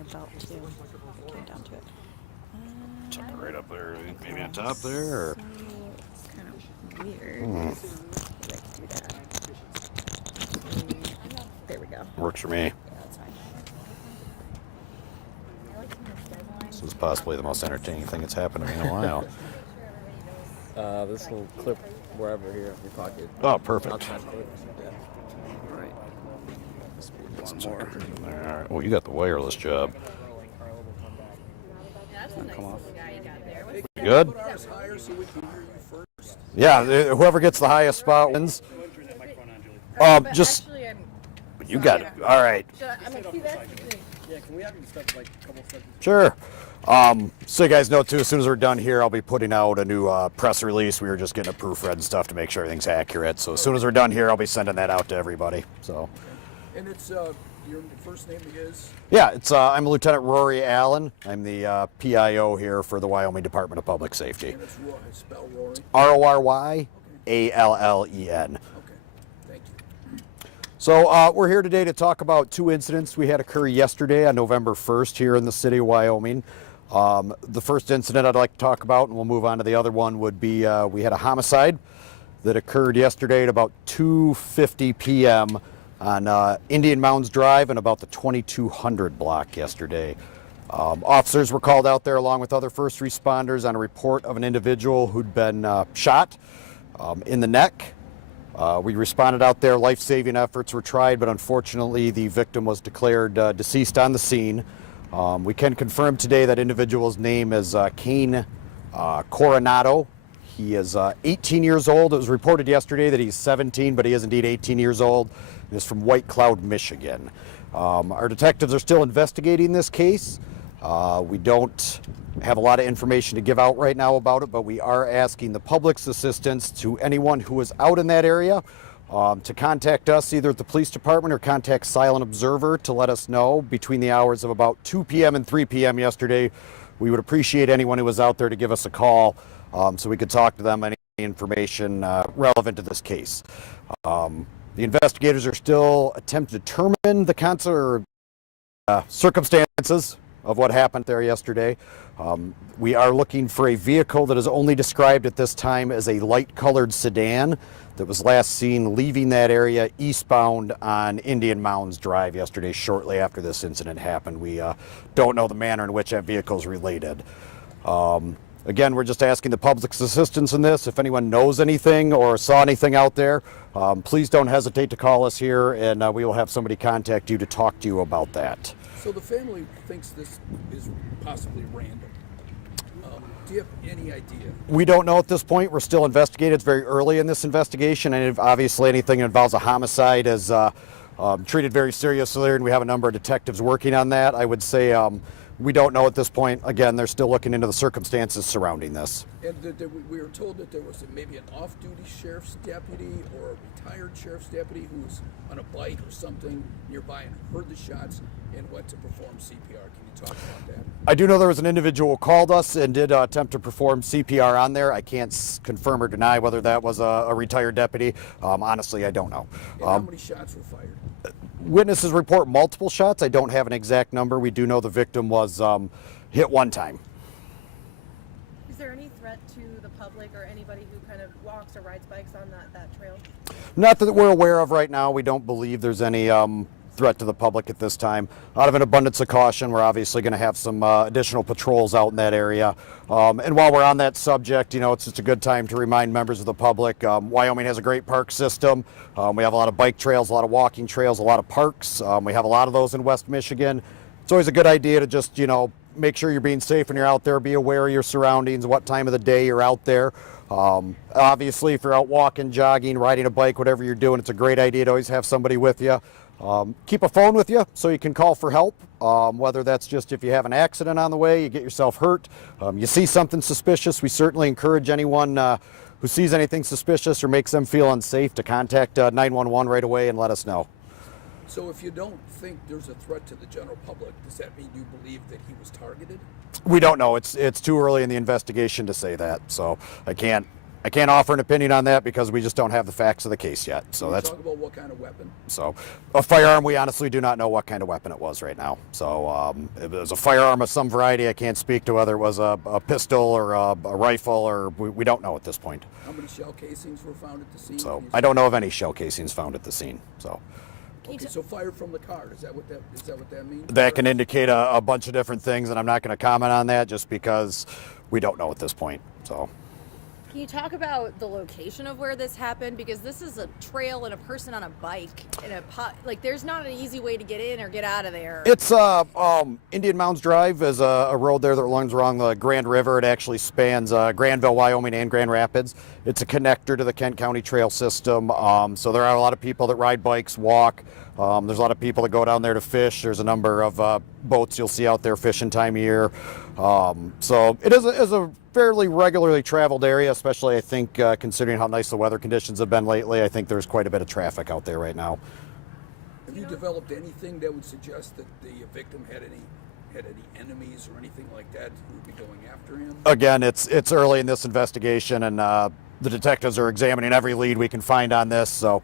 your belt too. Get down to it. Tuck it right up there, maybe on top there. Or... So it's kind of weird. You like to do that. There we go. Works for me. Yeah, that's fine. This is possibly the most entertaining thing that's happened to me in a while. This will clip wherever here in your pocket. Oh, perfect. All right. One more. All right. Well, you got the wireless job. Come off. You good? Yeah, whoever gets the highest spot wins. Just you got it. All right. Yeah, can we have you step like a couple seconds? Sure. So you guys know too, as soon as we're done here, I'll be putting out a new press release. We were just getting it proofread and stuff to make sure everything's accurate. So as soon as we're done here, I'll be sending that out to everybody. So. And it's your first name is? Yeah, it's I'm Lieutenant Rory Allen. I'm the PIO here for the Wyoming Department of Public Safety. And it's Rory, spell Rory? RORYALLEN. Okay, thank you. So we're here today to talk about two incidents we had occur yesterday on November 1st here in the city of Wyoming. The first incident I'd like to talk about, and we'll move on to the other one, would be we had a homicide that occurred yesterday at about 2:50 p.m. on Indian Mounds Drive and about the 2200 block yesterday. Officers were called out there along with other first responders on a report of an individual who'd been shot in the neck. We responded out there, life-saving efforts were tried, but unfortunately the victim was declared deceased on the scene. We can confirm today that individual's name is Kane Coronado. He is 18 years old. It was reported yesterday that he's 17, but he is indeed 18 years old. He is from White Cloud, Michigan. Our detectives are still investigating this case. We don't have a lot of information to give out right now about it, but we are asking the public's assistance to anyone who is out in that area to contact us either at the police department or contact Silent Observer to let us know between the hours of about 2 p.m. and 3 p.m. yesterday. We would appreciate anyone who was out there to give us a call so we could talk to them, any information relevant to this case. The investigators are still attempting to determine the circumstances of what happened there yesterday. We are looking for a vehicle that is only described at this time as a light-colored sedan that was last seen leaving that area eastbound on Indian Mounds Drive yesterday shortly after this incident happened. We don't know the manner in which that vehicle is related. Again, we're just asking the public's assistance in this. If anyone knows anything or saw anything out there, please don't hesitate to call us here, and we will have somebody contact you to talk to you about that. So the family thinks this is possibly random. Do you have any idea? We don't know at this point. We're still investigating. It's very early in this investigation, and obviously anything that involves a homicide is treated very seriously, and we have a number of detectives working on that. I would say we don't know at this point. Again, they're still looking into the circumstances surrounding this. And we were told that there was maybe an off-duty sheriff's deputy or a retired sheriff's deputy who was on a bike or something nearby and heard the shots and went to perform CPR. Can you talk about that? I do know there was an individual who called us and did attempt to perform CPR on there. I can't confirm or deny whether that was a retired deputy. Honestly, I don't know. And how many shots were fired? Witnesses report multiple shots. I don't have an exact number. We do know the victim was hit one time. Is there any threat to the public or anybody who kind of walks or rides bikes on that trail? Not that we're aware of right now. We don't believe there's any threat to the public at this time. Out of an abundance of caution, we're obviously going to have some additional patrols out in that area. And while we're on that subject, you know, it's just a good time to remind members of the public, Wyoming has a great park system. We have a lot of bike trails, a lot of walking trails, a lot of parks. We have a lot of those in West Michigan. It's always a good idea to just, you know, make sure you're being safe when you're out there, be aware of your surroundings, what time of the day you're out there. Obviously, if you're out walking, jogging, riding a bike, whatever you're doing, it's a great idea to always have somebody with you. Keep a phone with you so you can call for help, whether that's just if you have an accident on the way, you get yourself hurt, you see something suspicious. We certainly encourage anyone who sees anything suspicious or makes them feel unsafe to contact 911 right away and let us know. So if you don't think there's a threat to the general public, does that mean you believe that he was targeted? We don't know. It's too early in the investigation to say that, so I can't I can't offer an opinion on that because we just don't have the facts of the case yet. So Can you that's talk about what kind of weapon? so a firearm. We honestly do not know what kind of weapon it was right now. So it was a firearm of some variety. I can't speak to whether it was a pistol or a rifle, or we don't know at this point. How many shell casings were found at the scene? So I don't know of any shell casings found at the scene. So Okay, so fired from the car. Is that what that means? that can indicate a bunch of different things, and I'm not going to comment on that just because we don't know at this point. So. Can you talk about the location of where this happened? Because this is a trail and a person on a bike in a like there's not an easy way to get in or get out of there. It's Indian Mounds Drive is a road there that runs along the Grand River. It actually spans Granville, Wyoming, and Grand Rapids. It's a connector to the Kent County trail system. So there are a lot of people that ride bikes, walk. There's a lot of people that go down there to fish. There's a number of boats you'll see out there fishing time of year. So it is a fairly regularly traveled area, especially I think considering how nice the weather conditions have been lately. I think there's quite a bit of traffic out there right now. Have you developed anything that would suggest that the victim had any enemies or anything like that who would be going after him? Again, it's early in this investigation, and the detectives are examining every lead we can find on this, so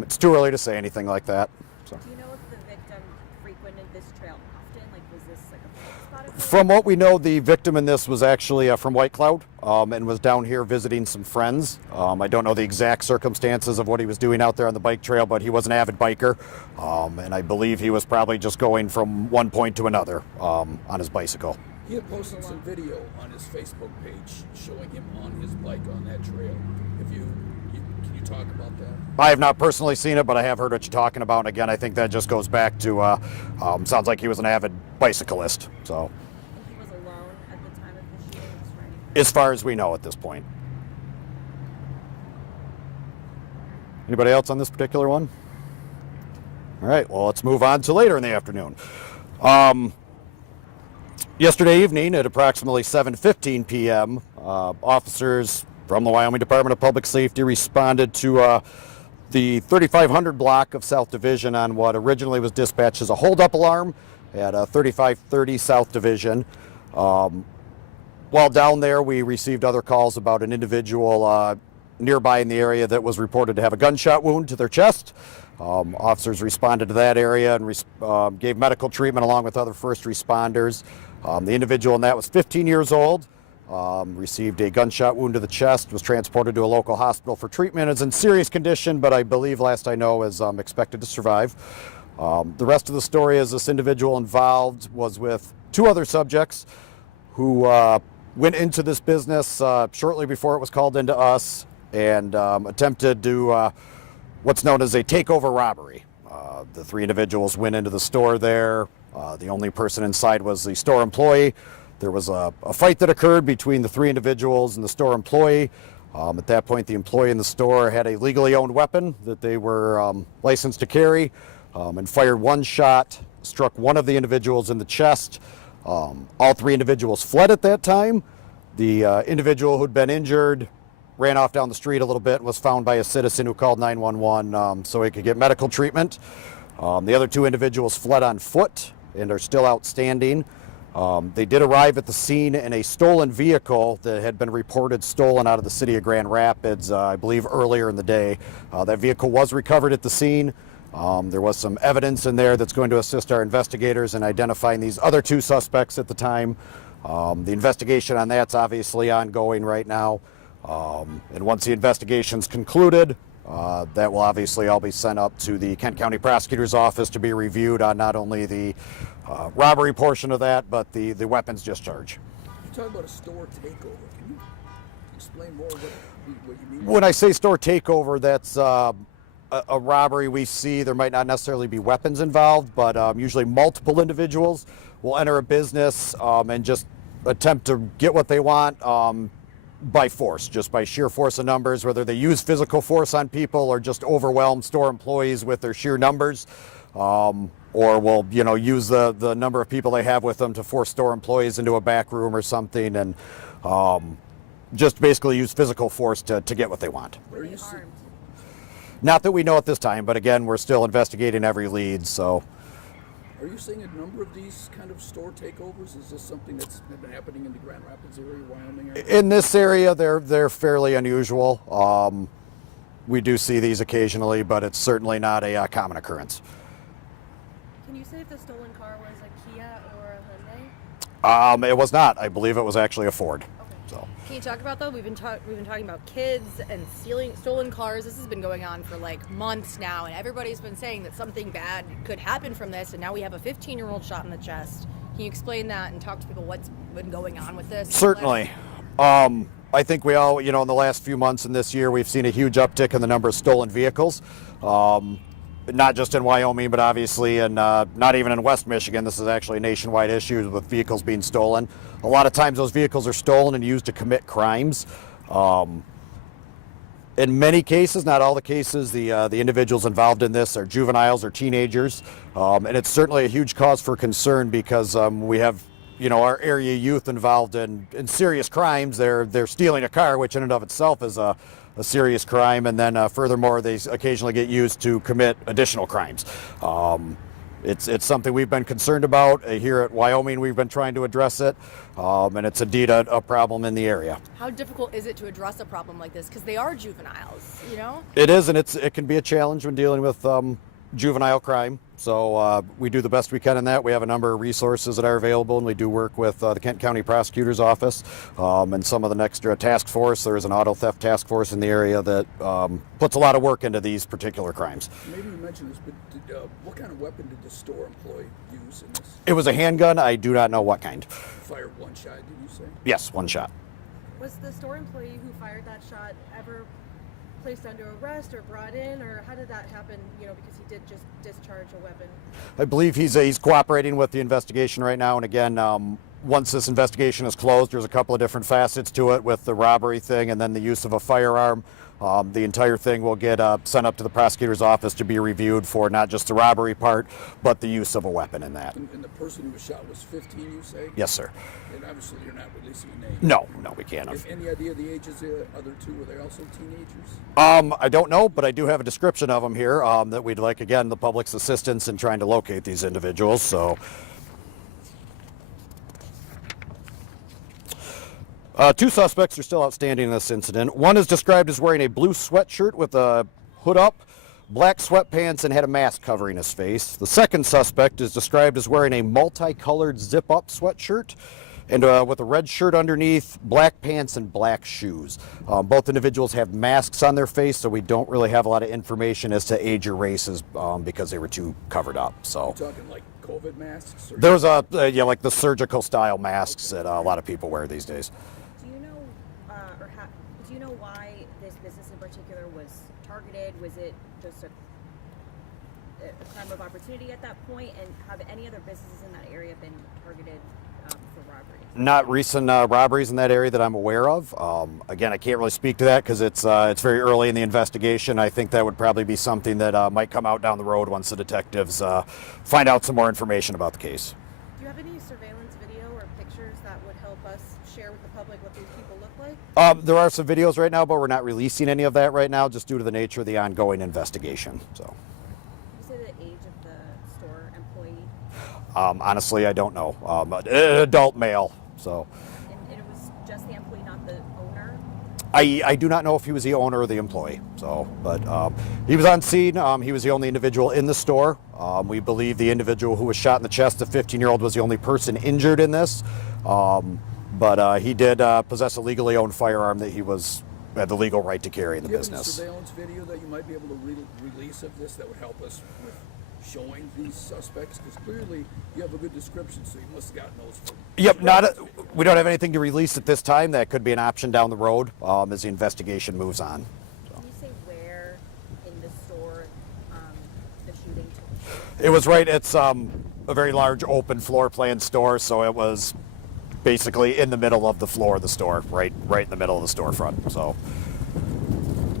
it's too early to say anything like that. So. Do you know if the victim frequented this trail often? Like, was this like a blind spot of his? From what we know, the victim in this was actually from White Cloud and was down here visiting some friends. I don't know the exact circumstances of what he was doing out there on the bike trail, but he was an avid biker, and I believe he was probably just going from one point to another on his bicycle. He had posted some video on his Facebook page showing him on his bike on that trail. Can you talk about that? I have not personally seen it, but I have heard what you're talking about. And again, I think that just goes back to sounds like he was an avid bicyclist. So, He was alone at the time of the shootings, right? as far as we know at this point. Anybody else on this particular one? All right, well, let's move on to later in the afternoon. Yesterday evening at approximately 7:15 p.m., officers from the Wyoming Department of Public Safety responded to the 3500 block of South Division on what originally was dispatched as a holdup alarm at 3530 South Division. While down there, we received other calls about an individual nearby in the area that was reported to have a gunshot wound to their chest. Officers responded to that area and gave medical treatment along with other first responders. The individual in that was 15 years old, received a gunshot wound to the chest, was transported to a local hospital for treatment, is in serious condition, but I believe, last I know, is expected to survive. The rest of the story is this individual involved was with two other subjects who went into this business shortly before it was called into us and attempted to what's known as a takeover robbery. The three individuals went into the store there. The only person inside was the store employee. There was a fight that occurred between the three individuals and the store employee. At that point, the employee in the store had a legally owned weapon that they were licensed to carry and fired one shot, struck one of the individuals in the chest. All three individuals fled at that time. The individual who'd been injured ran off down the street a little bit and was found by a citizen who called 911 so he could get medical treatment. The other two individuals fled on foot and are still outstanding. They did arrive at the scene in a stolen vehicle that had been reported stolen out of the city of Grand Rapids, I believe earlier in the day. That vehicle was recovered at the scene. There was some evidence in there that's going to assist our investigators in identifying these other two suspects at the time. The investigation on that's obviously ongoing right now. And once the investigation's concluded, that will obviously all be sent up to the Kent County Prosecutor's Office to be reviewed on not only the robbery portion of that, but the weapons discharge. You talk about a store takeover. Can you explain more what you mean? When I say store takeover, that's a robbery we see. There might not necessarily be weapons involved, but usually multiple individuals will enter a business and just attempt to get what they want by force, just by sheer force of numbers, whether they use physical force on people or just overwhelm store employees with their sheer numbers, or will, use the number of people they have with them to force store employees into a back room or something, and just basically use physical force to get what they want. Where you see, Not that we know at this time, but again, we're still investigating every lead, so. Are you seeing a number of these kind of store takeovers? Is this something that's been happening in the Grand Rapids area, Wyoming area? In this area, they're fairly unusual. We do see these occasionally, but it's certainly not a common occurrence. Can you say if the stolen car was a Kia or a Hyundai? It was not. I believe it was actually a Ford. Okay. So Can you talk about though? We've been talking about kids and stolen cars. This has been going on for like months now, and everybody's been saying that something bad could happen from this. And now we have a 15-year-old shot in the chest. Can you explain that and talk to people what's been going on with this? certainly. I think we all, in the last few months and this year, we've seen a huge uptick in the number of stolen vehicles. Not just in Wyoming, but obviously not even in West Michigan. This is actually a nationwide issue with vehicles being stolen. A lot of times those vehicles are stolen and used to commit crimes. In many cases, not all the cases, the individuals involved in this are juveniles or teenagers. And it's certainly a huge cause for concern because we have our area youth involved in serious crimes. They're stealing a car, which in and of itself is a serious crime, and then furthermore, they occasionally get used to commit additional crimes. It's something we've been concerned about here at Wyoming. We've been trying to address it, and it's indeed a problem in the area. How difficult is it to address a problem like this? Because they are juveniles, It is, and it can be a challenge when dealing with juvenile crime. So we do the best we can in that. We have a number of resources that are available, and we do work with the Kent County Prosecutor's Office and some of the next task force. There is an auto theft task force in the area that puts a lot of work into these particular crimes. Maybe you mentioned this, but what kind of weapon did the store employee use in this? It was a handgun. I do not know what kind. Fired one shot, did you say? Yes, one shot. Was the store employee who fired that shot ever placed under arrest or brought in, or how did that happen? Because he did just discharge a weapon. I believe he's cooperating with the investigation right now. And again, once this investigation is closed, there's a couple of different facets to it with the robbery thing and then the use of a firearm. The entire thing will get sent up to the prosecutor's office to be reviewed for not just the robbery part, but the use of a weapon in that. And the person who was shot was 15, you say? Yes, sir. And obviously you're not releasing a name. No, we can't. Any idea the ages of the other two? Were they also teenagers? I don't know, but I do have a description of them here that we'd like, again, the public's assistance in trying to locate these individuals. So, two suspects are still outstanding in this incident. One is described as wearing a blue sweatshirt with a hood up, black sweatpants, and had a mask covering his face. The second suspect is described as wearing a multicolored zip-up sweatshirt and with a red shirt underneath, black pants, and black shoes. Both individuals have masks on their face, so we don't really have a lot of information as to age or races because they were too covered up. So You're talking like COVID masks? Or there was like the surgical style masks that a lot of people wear these days. Do you know, do you know why this business in particular was targeted? Was it just a crime of opportunity at that point? And have any other businesses in that area been targeted for robbery? Not recent robberies in that area that I'm aware of. Again, I can't really speak to that because it's very early in the investigation. I think that would probably be something that might come out down the road once the detectives find out some more information about the case. Do you have any surveillance video or pictures that would help us share with the public what these people look like? There are some videos right now, but we're not releasing any of that right now just due to the nature of the ongoing investigation. So, Did you say the age of the store employee? honestly, I don't know. An adult male. So And it was just the employee, not the owner? I do not know if he was the owner or the employee. So, but he was on scene. He was the only individual in the store. We believe the individual who was shot in the chest, the 15-year-old, was the only person injured in this. But he did possess a legally owned firearm that he had the legal right to carry in the Do you have any business. surveillance video that you might be able to release of this that would help us with showing these suspects? Because clearly you have a good description, so you must have gotten those from... Yep, we don't have anything to release at this time. That could be an option down the road as the investigation moves on. Can you say where in the store the shooting took place? It was right, it's a very large open floor plan store, so it was basically in the middle of the floor of the store, right in the middle of the storefront. So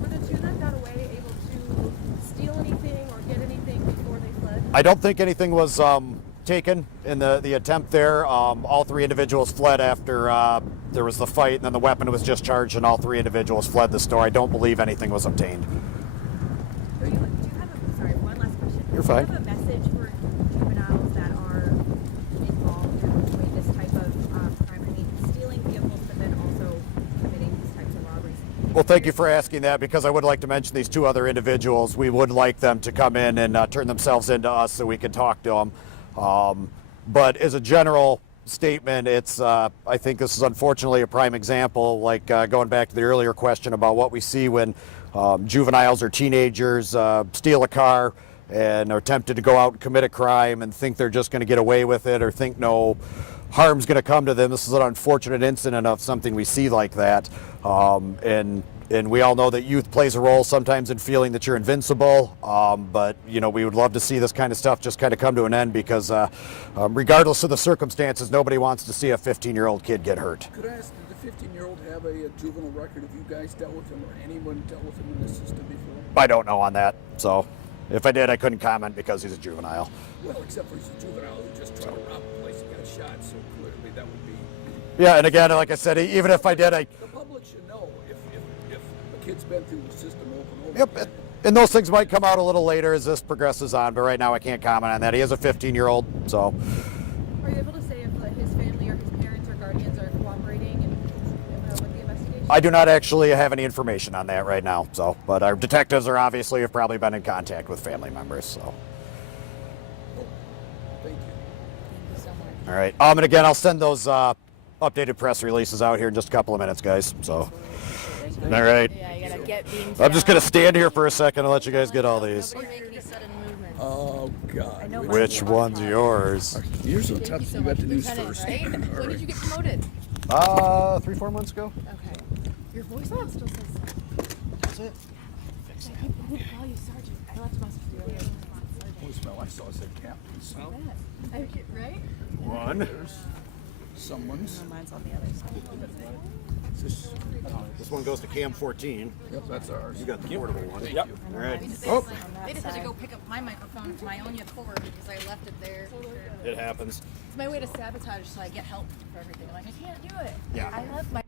Were the two that got away able to steal anything or get anything before they fled? I don't think anything was taken in the attempt there. All three individuals fled after there was the fight, and then the weapon was discharged, and all three individuals fled the store. I don't believe anything was obtained. Do you have sorry, one last question. You're fine. Do you have a message for juveniles that Well, thank you for asking that, because I would like to mention these two other individuals. We would like them to come in and turn themselves into us so we can talk to them. But as a general statement, it's I think this is unfortunately a prime example, like going back to the earlier question about what we see when juveniles or teenagers steal a car and are tempted to go out and commit a crime and think they're just going to get away with it, or think no harm's going to come to them. This is an unfortunate incident of something we see like that. And we all know that youth plays a role sometimes in feeling that you're invincible. But, you know, we would love to see this kind of stuff just kind of come to an end, because regardless of the circumstances, nobody wants to see a 15-year-old kid get hurt. Could I ask, did the 15-year-old have a juvenile record? Have you guys dealt with him, or anyone dealt with him in the system before? I don't know on that. So if I did, I couldn't comment because he's a juvenile. Well, except for he's a juvenile who just tried to rob a place and got shot, so clearly that would be... Yeah, and again, like I said, even if I did, The public should know if a kid's been through the system over and over Yep, again. and those things might come out a little later as this progresses on, but right now I can't comment on that. He is a 15-year-old, so. Are you able to say if his family or his parents or guardians are cooperating with the investigation? I do not actually have any information on that right now, so. But our detectives are obviously have probably been in contact with family members, so. Thank you. Thank you so much. All right, and again, I'll send those updated press releases out here in just a couple of minutes, guys, so. All right. Yeah, you gotta get beans. I'm just going to stand here for a second and let you guys get all these. Nobody make any sudden movements. Oh, God. know Which one's yours? Yours on Thank top, you so you got much, the news Lieutenant, first. right? All When right. did you get promoted? 3-4 months ago. Okay. Your voice still says sergeant. That's it. Who call you sergeant? I left a message for you. Voicemail I saw said captain. So Right? One. there's someone's. Mine's on the other side. This one goes to Cam 14. Yep, that's ours. You got the portable one. Yep. All right. Oh. They just had to go pick up my microphone from Ionia 4 because I left it there. It happens. It's my way to sabotage so I get help for everything. I'm like, I can't do it. Yeah. I left my